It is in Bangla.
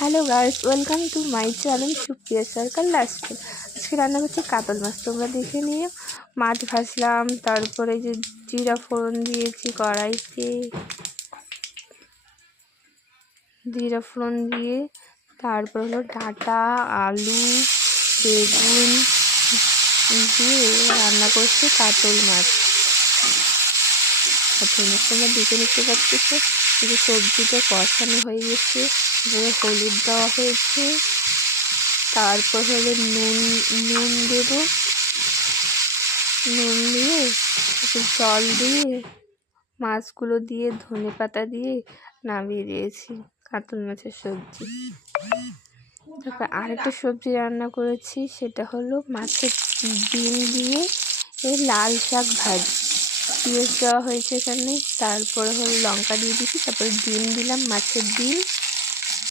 Hello guys, welcome to my channel Supriya circle lifestyle. আজকে রান্না করছি কাতল মাছ, তোমরা দেখে নিও। মাছ ভাজলাম, তারপরে যে জিরা ফোড়ন দিয়েছি কড়াইতে, জিরা ফোড়ন দিয়ে তারপর হলো ডাঁটা, আলু, বেগুন দিয়ে রান্না করছি কাতল মাছ। তোমরা দেখে নিতে পারতেছো যে সবজিটা কষানো হয়ে গেছে, হলুদ দেওয়া হয়েছে, তারপর হলো নুন দেব, নুন দিয়ে একটু জল দিয়ে মাছগুলো দিয়ে ধনে পাতা দিয়ে নামিয়ে দিয়েছি কাতল মাছের সবজি। তারপর আরেকটা সবজি রান্না করেছি, সেটা হলো মাছের ডিম দিয়ে লাল শাক ভাজি। পেঁয়াজ দেওয়া হয়েছে এখানে, তারপরে হলো লঙ্কা দিয়ে দিয়েছি, তারপরে ডিম দিলাম, মাছের ডিম,